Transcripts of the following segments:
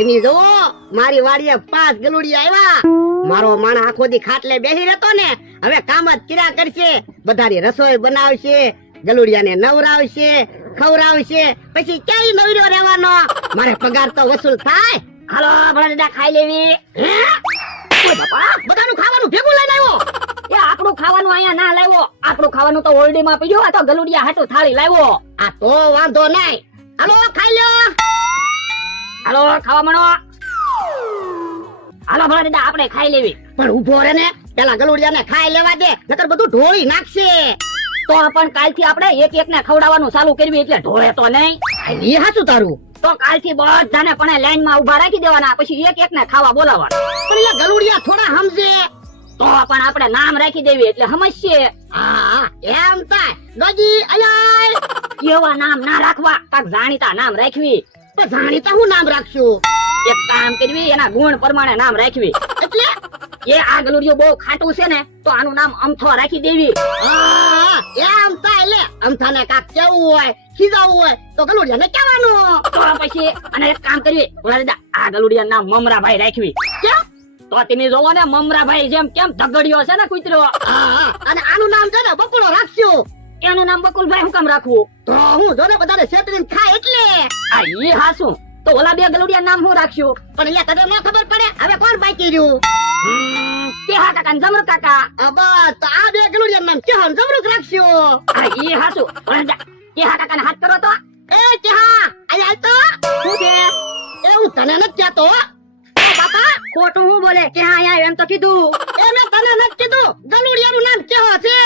તમે જો મારી વાડીએ 5 ગલુડિયા આવ્યા. મારો માણસ આખો દી ખાટલે બેસી રહેતો ને, હવે કામ જ કર્યા કરશે. બધાની રસોઈ બનાવશે, ગલુડિયાને નવરાવશે, ખવરાવશે, પછી ક્યાંય નવર્યો રહેવાનો. મારે પગાર તો વસૂલ થાય. હાલો ભલા દાદા ખાઈ લેવી. હે ઓય બાપા, બધાનું ખાવાનું ભેગું લઈને આવ્યો. એ આપણું ખાવાનું અહીંયા ના લાવ્યો, આપણું ખાવાનું તો ઓરડી માં પડ્યું, આ તો ગલુડિયા હાટુ થાળી લાવ્યો. આ તો વાંધો નહીં. હાલો ખાઈ લ્યો. હાલો ખાવા મળો. હાલો ભલા દાદા આપણે ખાઈ લેવી. પણ ઉભો રે ને, પેલા ગલુડિયાને ખાઈ લેવા દે, નકર બધું ઢોળી નાખશે. તો પણ કાલથી આપણે એક એક ને ખવડાવવાનું ચાલુ કરવી, એટલે ઢોળે તો નહીં. એ હાચું તારું. તો કાલથી બધાને પણ લાઈન માં ઉભા રાખી દેવાના, પછી એક એક ને ખાવા બોલાવવાના. પણ એ ગલુડિયા થોડા સમજે. તો પણ આપણે નામ રાખી દેવી એટલે સમજશે. હા એમ થાય. ડોજી અયાય. એવા નામ ના રાખવા, કાક જાણીતા નામ રાખવી. તો જાણીતા હું નામ રાખશું? એક કામ કરવી, એના ગુણ પ્રમાણે નામ રાખવી. એટલે એ આ ગલુડિયો બહુ ખાટું છે ને, તો આનું નામ અમથો રાખી દેવી. હા એમ થાય. લે અમથાને કાક કેવું હોય, ખીજાવું હોય તો ગલુડિયાને કહેવાનું. તો પછી અને એક કામ કરવી, ભોળા દાદા આ ગલુડિયા નામ મમરાભાઈ રાખવી. કેમ? તો તમે જોવો ને, મમરાભાઈ જેમ કેમ ધગડિયો છે ને કૂતરો. હા અને આનું નામ છે ને બકુલો રાખશું. એનું નામ બકુલભાઈ હું કામ રાખવું? તો હું જોને બધાને શેતરીને ખાય એટલે. આ ઈ હાસું. તો ઓલા બે ગલુડિયા નામ હું રાખ્યું? પણ એટલે તને ન ખબર પડે. હવે કોણ બાકી રહ્યું? કેહા કાકા ને જમરૂક કાકા. બસ તો આ બે ગલુડિયા નામ કેહન જમરૂક રાખશું. આ ઈ હાસું. ભોળા દાદા કેહા કાકા ને હાથ કરો તો. એ કેહા આય તો શું છે? એવું તને નથી કહેતો. બાપા ખોટું હું બોલે? કેહા આયા એમ તો કીધું. એ મેં તને નથી કીધું. ગલુડિયાનું નામ કેહો છે.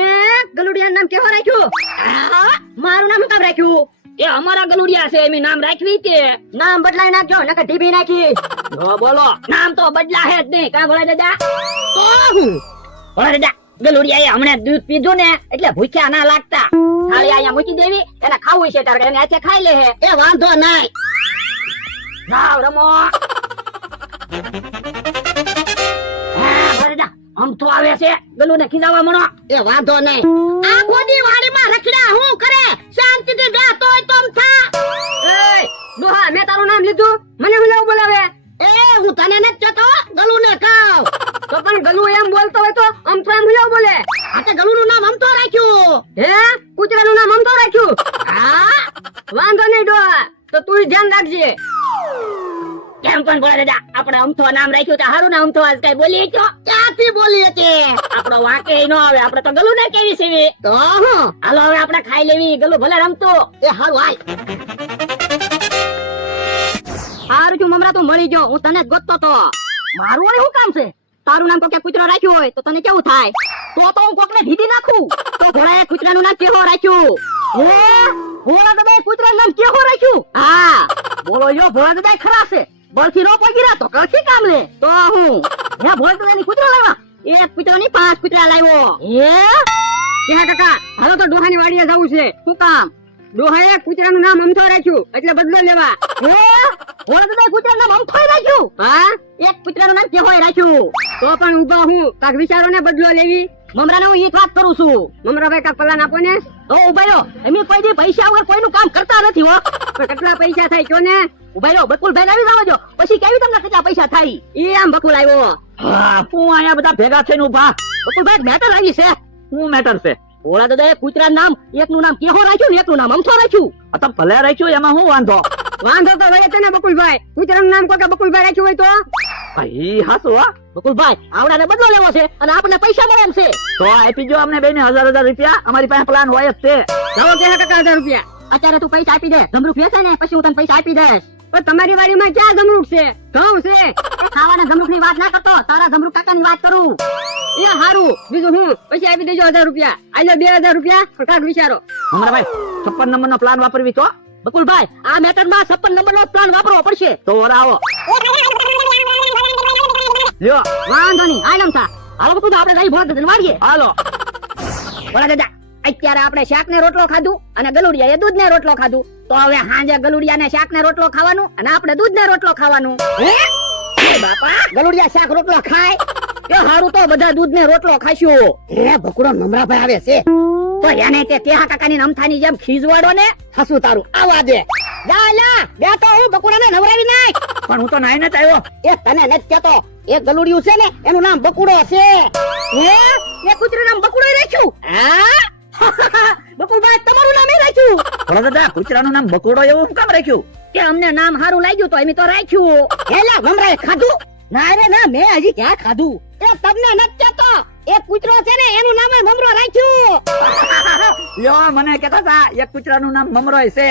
એ ગલુડિયા નામ કેવો રાખ્યું? મારું નામ શું કામ રાખ્યું? એ અમારા ગલુડિયા છે, એમ નામ રાખવી કે નામ બદલાઈ નાખજો, નકર ઢીબી નાખી. નો બોલો, નામ તો બદલાહે જ નહીં. કા ભોળા દાદા? તો હું ભોળા દાદા ગલુડિયાએ હમણાં દૂધ પીધું ને, એટલે ભૂખ્યા ના લાગતા. થાળી અહીંયા મૂકી દેવી, એને ખાવું છે તારે એને હાથે ખાઈ લે. એ વાંધો નહીં. જાવ રમો. હા ભોળા દાદા અમથો આવે છે, ગલુને ખીજાવા મણો. એ વાંધો નહીં. આ ખોદી વાડીમાં રખડ્યા હું કરે? શાંતિથી બેઠો હોય તો થા. એ ડોહા, મેં તારું નામ લીધું, મને હું લેવું બોલાવે? એ હું તને નથી કહેતો, ગલુને કહું. તો પણ ગલુ એમ બોલતો હોય તો અમથો એમ લેવું બોલે? આ તે ગલુનું નામ અમથો રાખ્યું. હે કૂતરાનું નામ અમથો રાખ્યું? હા વાંધો નહીં ડોહા, તો તું ધ્યાન રાખજે. કેમ પણ ભોળા દાદા આપણે અમથો નામ રાખ્યું તો હારું ને? અમથો આજ કઈ બોલી તો ક્યાંથી બોલીએ કે? આપણો વાંકે નો આવે, આપણે તો ગલુ ને કેવી સેવી. તો હું હાલો હવે આપણે ખાઈ લેવી. ગલુ ભલે રમતો. એ હારું હાલ. હારું છું મમરા, તું મળી ગયો. હું તને જ ગોતતો તો. મારું વળી શું કામ છે? તારું નામ કોકે કૂતરો રાખ્યું હોય તો તને કેવું થાય? તો હું કોકને ઢીડી નાખું. તો ભોળાએ કૂતરાનું નામ કેવો રાખ્યું? હે ભોળા દાદાએ કૂતરાનું નામ કેવો રાખ્યું? હા બોલો જો, ભોળા દાદા ખરા છે. બળથી નો પગી રહ્યા તો કળથી કામ લે. તો હું હે ભોળા દાદાની કૂતરા લાવ્યા? એક કૂતરો ની 5 કૂતરા લાવ્યો. હે કાકા હાલો તો ડોહાની વાડીએ જવું છે. શું કામ? ડોહાએ કૂતરાનું નામ અમથો રાખ્યું એટલે બદલો લેવા. હે ભોળા દાદાએ કૂતરાનું નામ અમથો રાખ્યું? હા એક કૂતરાનું નામ કેહોય રાખ્યું. તો પણ ઉભા હું કાક વિચારોને બદલો લેવી. મમરાને હું એક વાત કરું છું. મમરાભાઈ કાક પલાન આપો ને. ઓ ઉભાયો, અમે કોઈ દી પૈસા વગર કોઈનું કામ કરતા નથી હો. પણ કેટલા પૈસા થાય કયો ને? ઉભાયો બકુલભાઈ લાવી જાવજો, પછી કેવી તમને કેટલા પૈસા થાય? એ આમ બકુલ આવ્યો. હા હું અહીંયા બધા ભેગા થઈને ઉભા. બકુલભાઈ મેટર આવી છે. શું મેટર છે? ભોળા દાદાએ કૂતરાનું નામ એકનું નામ કેહો રાખ્યું ને એકનું નામ અમથો રાખ્યું. તો ભલે રાખ્યું, એમાં શું વાંધો? વાંધો તો હોય છે ને બકુલભાઈ. કૂતરાનું નામ કોઈ બકુલભાઈ રાખ્યું હોય તો? ઈ હાસુ હો બકુલભાઈ, આવડાને બદલો લેવો છે અને આપણને પૈસા મળે એમ છે. તો આપી જો અમને બેને 1000 રૂપિયા. અમારી પાસે પ્લાન હોય જ છે. જાઓ કે કાકા 1000 રૂપિયા. અત્યારે તું પૈસા આપી દે, જમરૂક વેચાય ને પછી હું તને પૈસા આપી દઈશ. પણ તમારી વાડીમાં ક્યાં જમરૂક છે? ઘઉં છે. ખાવાના જમરૂક ની વાત ના કરતો, તારા જમરૂક કાકા ની વાત કરું. એ હારું, બીજું હું પછી આપી દેજો 1000 રૂપિયા. આઈ લો 2000 રૂપિયા. કાક વિચારો. હમણાં ભાઈ 56 નંબર નો પ્લાન વાપરવી તો? બકુલભાઈ આ મેટર માં 56 નંબર નો પ્લાન વાપરવો પડશે. તો આવો લ્યો. વાંધો નહીં, આલમ થા. હાલો બકુલ આપણે લઈ ભોત વાડીએ. હાલો ભોળા દાદા, અત્યારે આપણે શાક ને રોટલો ખાધું અને ગલુડિયાએ દૂધ ને રોટલો ખાધું. તો હવે હાંજે ગલુડિયા ને શાક ને રોટલો ખાવાનું અને આપણે દૂધ ને રોટલો ખાવાનું. હે બાપા, ગલુડિયા શાક રોટલો ખાય? એ હારું તો બધા દૂધ ને રોટલો ખાશું. હે બકુડો મમરાભાઈ આવે છે. તો એને તે તેહા કાકાની અમથાની જેમ ખીજવાડો ને. હસું તારું આવા દે. જા લા બેઠો હું બકુડાને નવરાવી નાખ. પણ હું તો નાઈને જ આવ્યો. એ તને નથી કહેતો, એ ગલુડિયું છે ને એનું નામ બકુડો છે. હે એ કૂતરાનું નામ બકુડો રાખ્યું? હા બકુલભાઈ તમારું નામ એ રાખ્યું? ભોળા દાદા કૂતરાનું નામ બકોડો એવું હું કામ રાખ્યું? કે અમને નામ સારું લાગ્યું તો અમે તો રાખ્યું. એલા મમરાએ ખાધું? ના રે ના, મેં હજી ક્યાં ખાધું. એ તમને નથી કહેતો, એ કૂતરો છે ને એનું નામ મમરો રાખ્યું. લ્યો મને કહેતા હતા એક કૂતરાનું નામ મમરોય છે.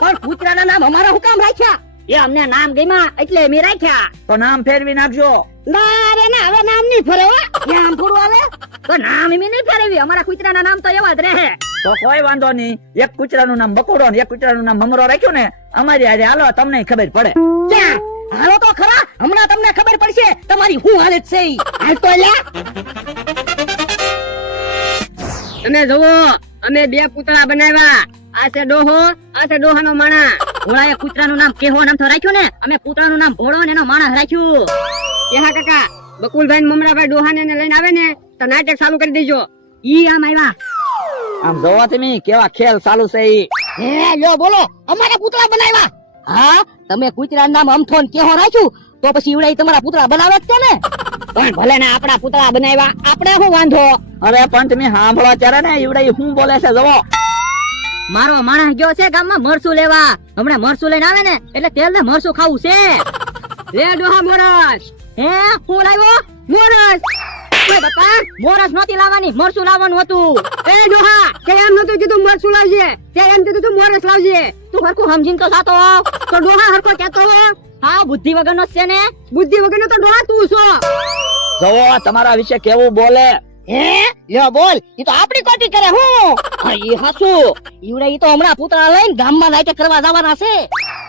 પણ કૂતરાના નામ અમારા હું કામ રાખ્યા? એ અમને નામ ગમ્યા એટલે અમે રાખ્યા. તો નામ ફેરવી નાખજો. ના રે ના, હવે નામ નહીં ફરે હો. નામ થોડું આવે તો નામ એમ નહીં ફેરવી, અમારા કૂતરાના નામ તો એવા જ રહે. તો કોઈ વાંધો નહીં, એક કૂતરાનું નામ બકોડો ને એક કૂતરાનું નામ મમરો રાખ્યું ને અમારી આજે હાલો તમને ખબર પડે. ક્યાં? હાલો તો ખરા, હમણાં તમને ખબર પડશે તમારી શું હાલત છે ઈ. હાલ તો લે. તમે જોવો, અમે બે પૂતળા બનાવ્યા. આ છે ડોહો, આ છે ડોહાનો માણા. ભોળાએ કૂતરાનું નામ કેહો નામ તો રાખ્યું ને, અમે કૂતરાનું નામ ભોળો ને એનો માણસ રાખ્યું. કેહા કાકા, બકુલભાઈ ને મમરાભાઈ ડોહાને ને લઈને આવે ને તો નાટક ચાલુ કરી દેજો. ઈ આમ આવ્યા. આમ જોવો તમે કેવા ખેલ ચાલુ છે ઈ. હે લ્યો બોલો, અમારા પૂતળા બનાવ્યા. હા, તમે કૂતરાનું નામ અમથો ને કેહો રાખ્યું તો પછી ઈવડાઈ તમારા પૂતળા બનાવે જ છે ને. પણ ભલે ને આપણા પૂતળા બનાવ્યા, આપણે શું વાંધો? અરે પણ તમે સાંભળો ત્યારે ને ઈવડાઈ શું બોલે છે જોવો. મારો માણસ ગયો છે ગામમાં મરસું લેવા. હમણાં મરસું લઈને આવે ને એટલે તેલ ને મરસું ખાવું છે. લે ડોહા મોરસ. હે હું લાવ્યો? મોરસ. ઓય બાપા, મોરસ નહોતી લાવવાની, મરસું લાવવાનું હતું. એ ડોહા, તે એમ નતું કીધું મરસું લાવજે, તે એમ કીધું તું મોરસ લાવજે. તું હરખું સમજીને તો સાતો હોવ. તો ડોહા હરખો કહેતો હો. હા, બુદ્ધિ વગરનો જ છે ને. બુદ્ધિ વગરનો તો ડોહા તું છો. જોવો તમારા વિશે કેવું બોલે. હે લ્યો બોલ, ઈ તો આપણી કોટી કરે હું. હા, ઈ હાસુ. ઈવડા ઈ તો હમણાં પૂતળા લઈને ગામમાં નાટક કરવા જવાના છે.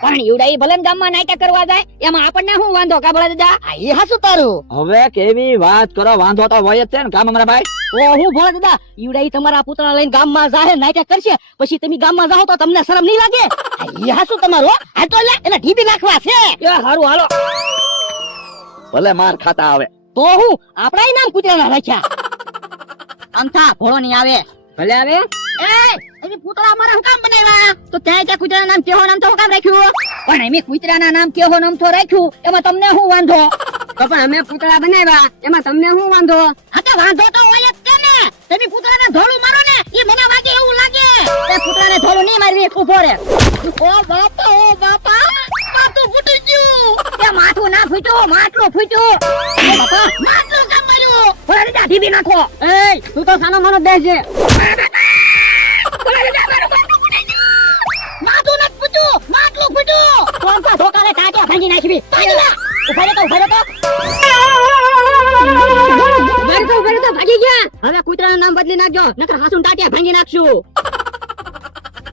પણ ઈવડા ઈ ભલે ને ગામમાં નાટક કરવા જાય, એમાં આપણને શું વાંધો કાબળા દાદા? આ ઈ હાસું તારું. હવે કેવી વાત કરો, વાંધો તો હોય જ છે ને કામ અમારા ભાઈ. ઓ હું ભોળા દાદા, ઈવડા ઈ તમારા પૂતળા લઈને ગામમાં જાહે નાટક કરશે, પછી તમે ગામમાં જાઓ તો તમને શરમ નહીં લાગે? આ ઈ હાસું તમારું હો. આ તો લે એને ઢીબી નાખવા છે. એ હારું હાલો. ભલે માર ખાતા આવે. તો હું આપણા નામ કૂતરાના રાખ્યા. અમથા ભોળો નહીં આવે. ભલે આવે. એ તમે પૂતળા અમારા હું કામ બનાવ્યા? તો ત્યાં ત્યાં કૂતરાના નામ કેહો નામ તો હું કામ રાખ્યું? પણ અમે કૂતરાના નામ કેહો નામ તો રાખ્યું, એમાં તમને શું વાંધો? તો પણ અમે પૂતળા બનાવ્યા, એમાં તમને શું વાંધો? હા તો વાંધો તો હોય જ છે ને. તમે પૂતળાને ધોળું મારો ને ઈ મને વાગે એવું લાગે. એ પૂતળાને થોડું નહીં મારવી, ઉભો રે. ઓ બાપા, માથું ફૂટી ગયું. એ માથું ના ફૂટ્યું, માટલું ફૂટ્યું. એ બાપા, માટલું કામ મળ્યું. ભોળા દાદા ઢીબી નાખો. એ તું તો સાનો માનો બેસજે. માથું નથી ફૂટ્યું, માટલું ફૂટ્યું. તો આમથા ધોકાને ટાટિયા ભાંગી નાખવી. ઉભા રહેતો ભાગી ગયા. હવે કૂતરાનું નામ બદલી નાખજો, નકર હાસુન ટાટિયા ભાંગી નાખશું.